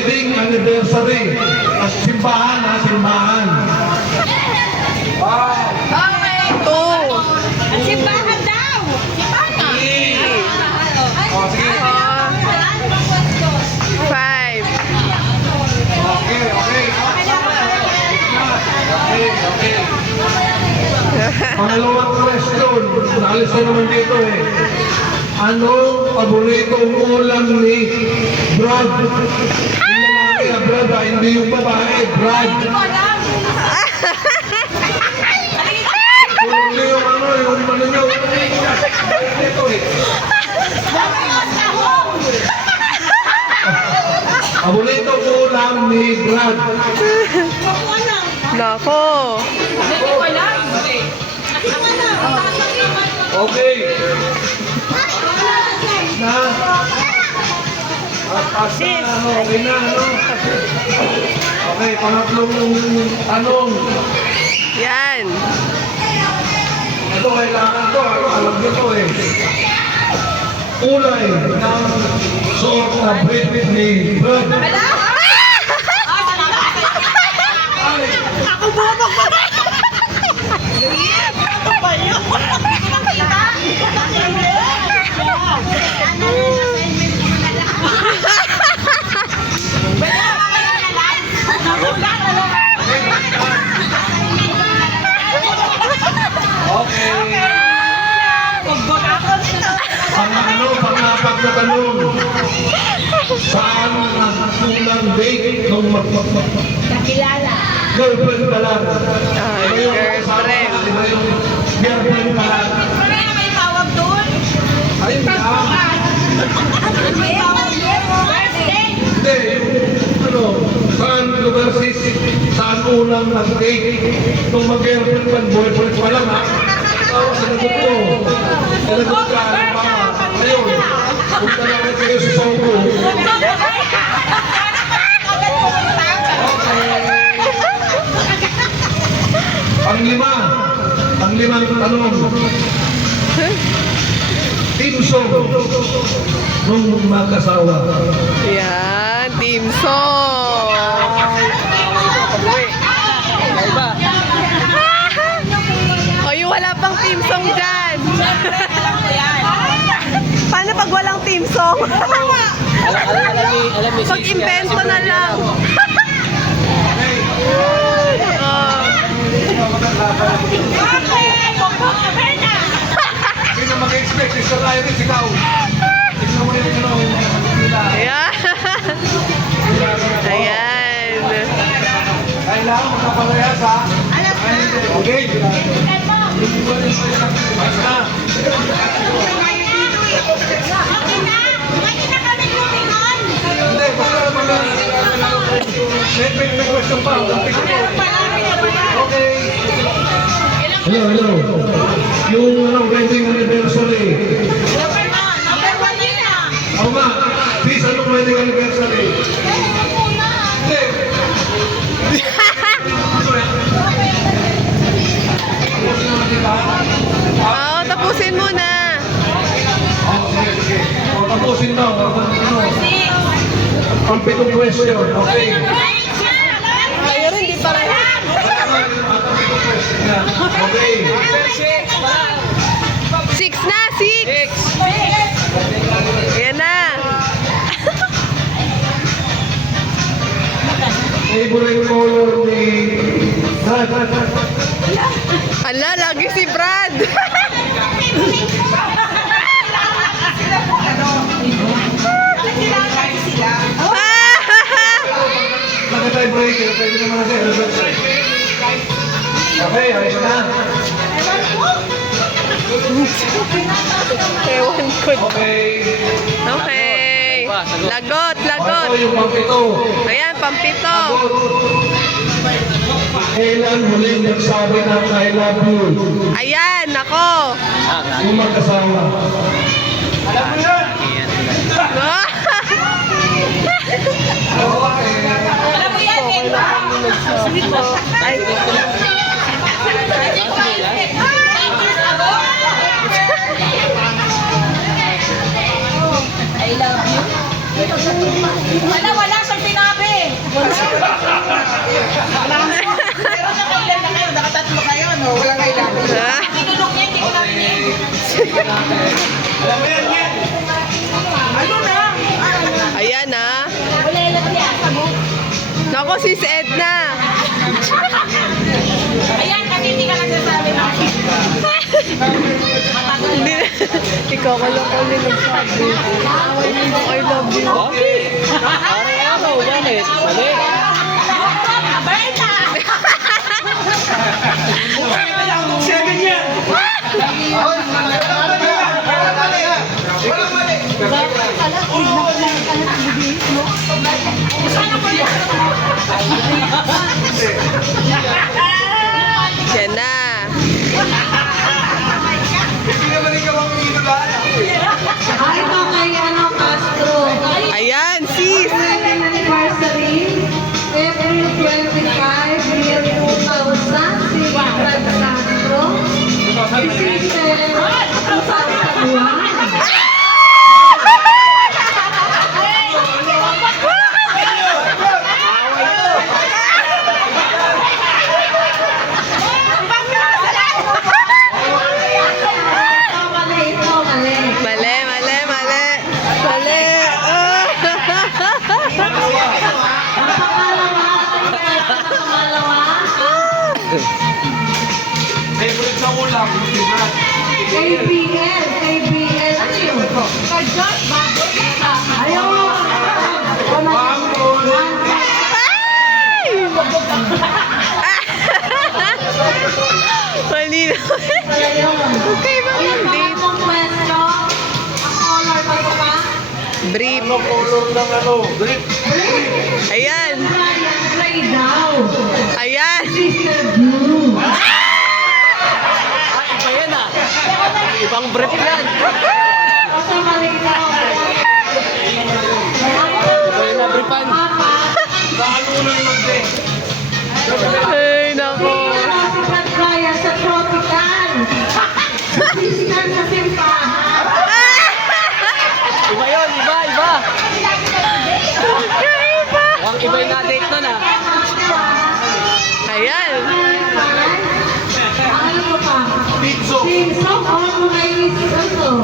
wedding anniversary. Simbahan ha, simbahan. Okay. 2. Simbahan daw. Simbahan na. Oh, sige. 5. Okay, okay. Okay. Pangalawang question. Naalis na naman dito eh. Anong paboritong ulam ni Brad? Yung lalaki na Brad ha, hindi yung babae. Brad. Hindi yung ano, yung ano nyo. Ito eh. Paboritong ulam ni Brad. Nako. Okay. Na. Okay na, ano? Okay, pangatlong tanong. Yan. Ito, kailangan to. Alam nyo to eh. Kulay ng suot na brief ni Brad. Ako bumabag pa ba? Ano ba yun? Okay. Pang-apat na tanong. Saan nagpunang date nung Nakilala. girlfriend pa lang? Girlfriend. Girlfriend pa lang. Ano yung may tawag doon? Ayun na. May tawag doon? Birthday. Hindi, ano, saan lugar saan unang nag-date nung mag-girlfriend pa, boyfriend pa lang ha? Tapos sinagot ko. Sinagot ka, halimbawa, ayun, punta namin kayo sa Sogo. Panglimang tanong. Team song nung mag-asawa. Yan. Team song. Oy, wala pang team song dyan. Alam ko yan. Paano pag walang team song? Pag-invento na lang. Sino mag-expect? Sister Iris, ikaw. Tignan mo yung ano, nila. Ayan. Ayan. Kailangan magkaparehas ha. Okay. Basta. Hindi, basta naman lang. May question pa. Okay. Hello. Yung wedding anniversary. Ako nga. Please, anong wedding anniversary? Hindi. Oo, tapusin mo na. Sige. Tapusin na. Ang pitong question. Okay. Kayo rin, di pa rin. Okay. 6 na, 6. Ayan na. Favorite color ni Brad. Ala, lagi si Brad. Naka-tiebreaker. Pwede naman siya. Okay, ayos na. Ewan ko. Okay. Okay. Lagot. Ito yung pampito. Ayan, pampito. Kailan huling nagsabi ng I love you? Ayan, ako. Yung mag-asawa. Alam mo yan? Alam mo yan, Eva. Ay, I love you. Wala siyang pinapit. Nako, sis Edna. Ayan, kasi hindi ka nagsasabi na. Hindi na. Ikaw ka lang ulit nagsabi. I love you. Araw-araw, bakit? Mali. Berta! Yan na. Ito kay Castro. Ayan, sis. Wedding anniversary, April 25, year 2000, si Brad Castro. Si Sister 2001. Ito, mali. Mali, mali, mali. Mali. Oh. Favorite sa ulam, si Brad. KBL. Ano yun? Ayaw mo. Mali na. Okay ba? Yung pangatlong pwesto, ang color pa ito pa? Brief. Ano color ng ano? Drip. Ayan. Brian Gray daw. Ayan. Sister Blue. Iba yan ah. Ibang brief yan. Basta mali daw. Iba yan na briefan. Papa. Sa ano lang mag-drip? Ay, nako. Si Brad Brian sa Tropical. Sister sa Simpahan. Iba yun, iba. Ang iba yung na-date nun ah. Ayan. Ano ko pa? Pizzo. Si Sok always ano?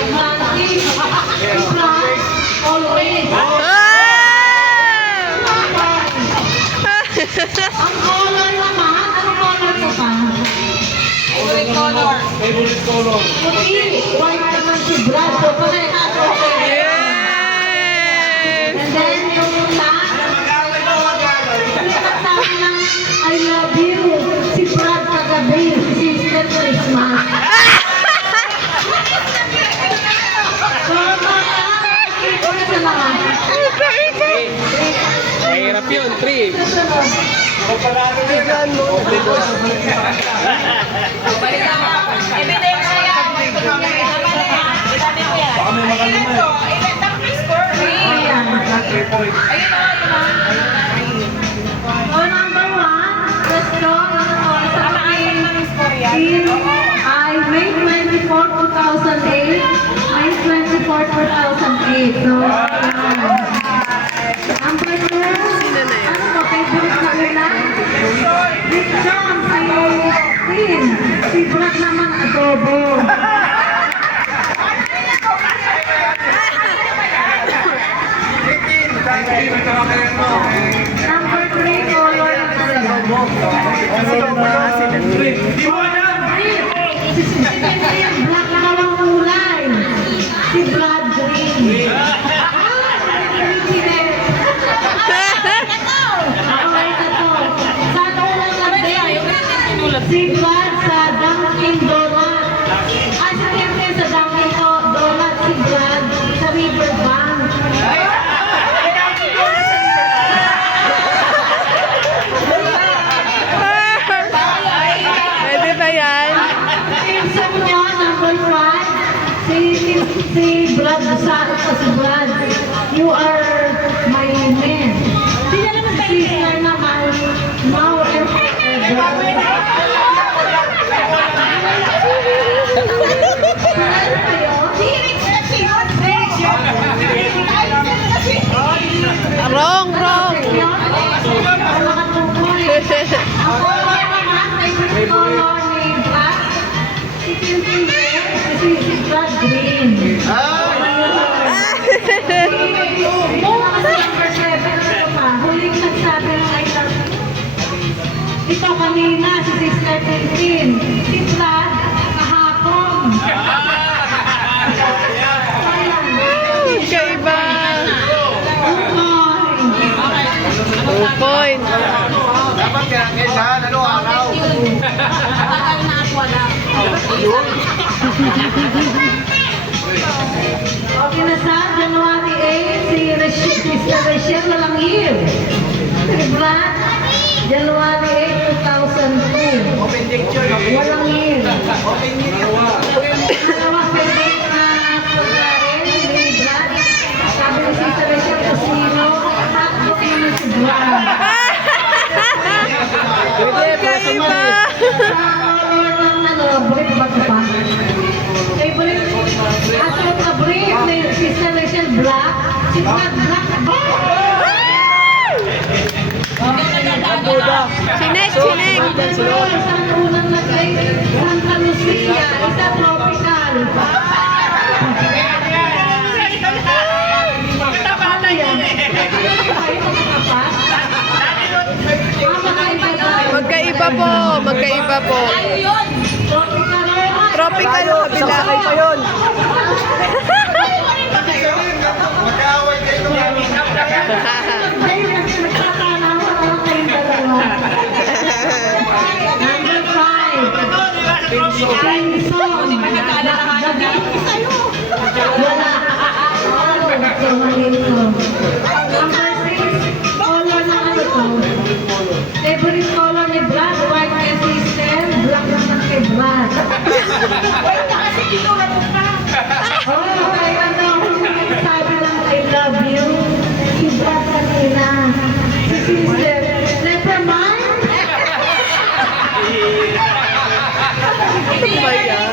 Atlantic. Si Brad always. Ang color naman, ano color ko pa? Favorite color. Favorite color. Puti, white naman si Brad. So, parehas okay. Yes. And then, yung nagsasabi ng I love you, si Brad kagabi, si Sister Christmas. So, mga sa lahat. Mahirap yun, 3. Ebidensya yan. Sabi ko yan. Baka may makalima eh. Event ang score. Ayan. 3 points. Ayun o, So, number 1, restaurant sa akin ay May 24, 2008. May 24, 2008. So, ayan. Number 2, ano ba, favorite na ulan? Lechon, si Brad naman adobo. Number 3, color na talaga. Di mo alam! Si Green, black na lang kulay. Si Brad Green. Okay na to. Sa ulang natin, si Brad sa Dunkin Donut. At si Tim sa Dunkin Donut, si Brad sa Riverbank. Pwede ba yan? Pinsan niya, number 5, si Brad sa si Brad. You are my man. Si sister naman, now and forever. Wrong. Ako naman, favorite color ni Black. Si Tintin Red, si Brad Green. kanina si Sister Tintin. Si Brad, kahapon. Magkaiba. Uy. 2 point. Dapat kailangan, ano, araw. Matagal na at wala. Okay na sa January 8, si Sister Rachel Lalangir. Si Brad, January 8, 2002. Open lecture. Walang year. Open lecture. Dalawa pwede na pagkain ni Brad. Sabi ni Sister Rachel Casino, tatlo na si Brad. Magkaiba. Brief ba ito pa? Favorite? Asal na brief ni Sister Rachel Black. Si Brad Black ba? Sinek, sinek. Isang unang nag-ay Santa Lucia, isa tropical. Paano yan? Ay, magkapas? Magkaiba po. Magkaiba po. Tropical rin. Tropical o kabila. Sakay pa yun. Mag-aaway kayo ng mga make-up na yan. Ay, nagtatanawan ako kayong dalawa. Number 5. Pinson. Wala. Number 6. Color na ano to? Favorite color ni Brad, white kay sister, black naman kay Brad. Wait na kasi kinuha mo pa. Oh, kaya ano, sabi lang I love you. Si Brad kanina. Si sister, never mind. Ano ba yan?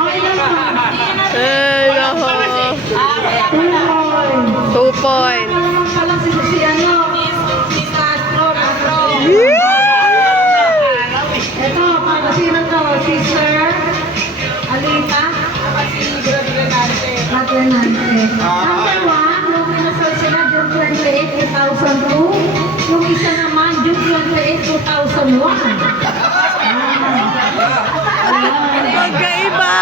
Okay lang po. Ay, nako. 2 point. Ano naman pala si ano? Si Castro. Ito, para sino to? Sister Alita? Patrenante. Number 1, nung pinasal sila June 28, 2002. Yung isa naman, June 28, 2001. Magkaiba.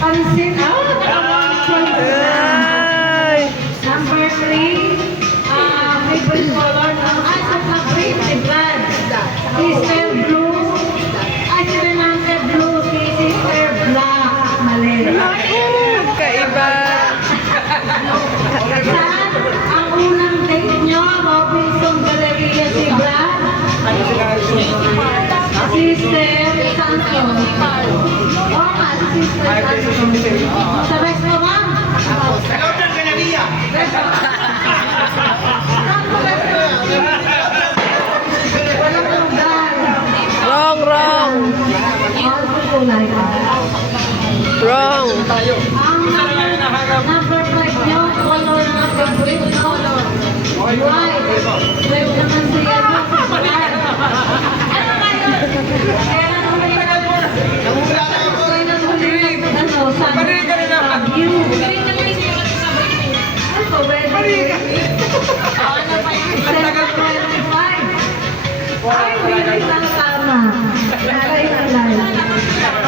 Pansin. Ay. Number 3, favorite color ng sa favorite si Brad. Sister Blue. Ay, si Renante Blue. Si Sister Black. Mali. Magkaiba. Saan ang unang date nyo? Robinson Galleria si Brad. Sister Santos. Oo nga, si Sister Santos. Sa restaurant. Hello, John Ganalia. Walang lugar. Wrong, wrong. All kulay. Wrong. Ang number 5 nyo, color na favorite color. White. White naman siya. Ano ba yun? Kailan ulit? Kailan ulit? Ano? Sabi you. Ano? Ready? Ano ba yun? 25. Ay, hindi lang tama. Alay, alay.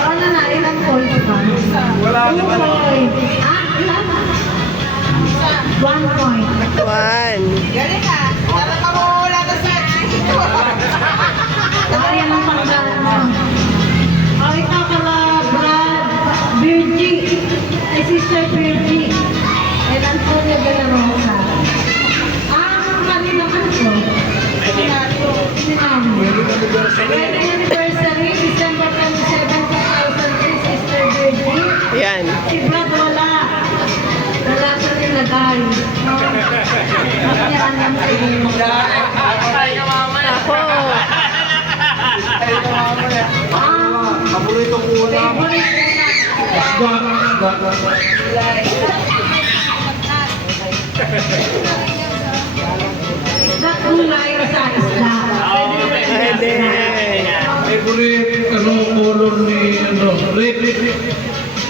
Ano na, ilang points ba? Wala naman. 2 point. Ah, ilan? 1 point. 1. Galing ah. Tara ka mo wala na sa Ayan ang panggalan mo. O, ikaw pala, Brad. Virgie. Ay, Sister Virgie. And Antonio de la Rosa. Ang kanina ko. Sinami. Wedding anniversary, December 27, 2003, Sister Virgie. Yan. Si Brad wala. Wala sa nilagay. No? Yan ang sige. Ako. Paborito ko na. Isda kulay sa isda. Pwede. Favorite, ano, color ni, ano, red.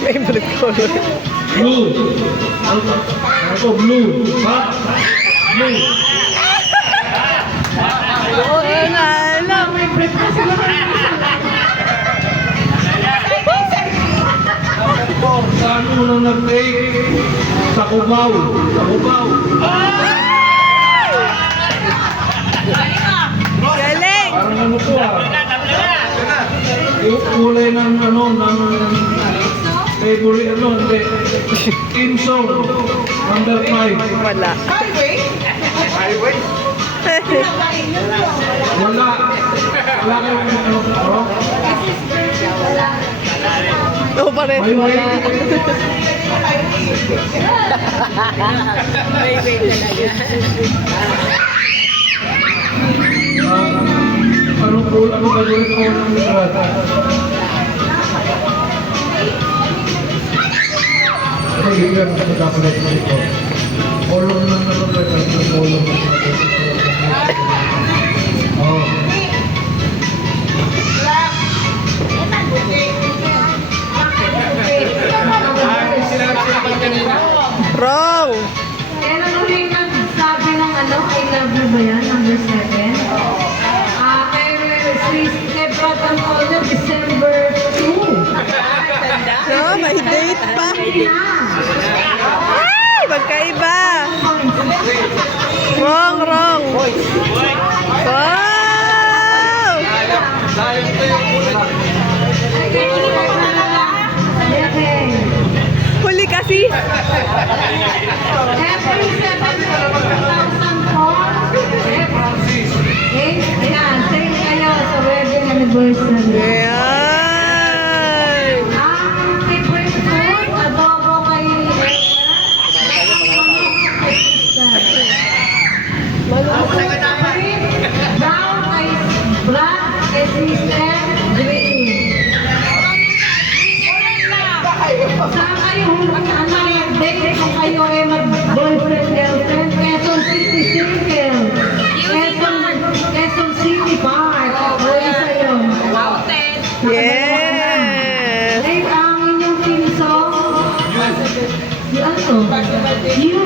Favorite color. Blue. Ako, blue. Ha? Blue. Oo, na alam. May breakfast na Saan unang nag-take? Sa Cubao. Sa Cubao. Galing! Parang ano to Yung kulay ng ano, ng favorite ano, hindi. Team song. Number 5. Wala. Highway? Wala. Wala kayong ano, rock. Oo, pares May wala. Ano po, ano ba yun po ng librata? Ano yun yan, ang pagkapalit mo ito? Kolong lang na ito, ang kolong lang na ito. Oh. Wrong! Kailan ulit nagsabi ng ano, I love you ba yan, number 7? Kay Brad Antonio, December 2. No, may date pa. Ay, magkaiba. Wrong, wrong. Wow! Huli kasi. April 7, 2004. Ayan, same kayo sa wedding anniversary. Ayan. Ang favorite food, adobo kay brown kay Brad, kay Sister Green. Saan kayo date kung kayo ay mag-boyfriend, girlfriend? Quezon City Circle. Quezon City Park. Uwi sa'yo. Yes. Ay, ang inyong team song. Ano to? You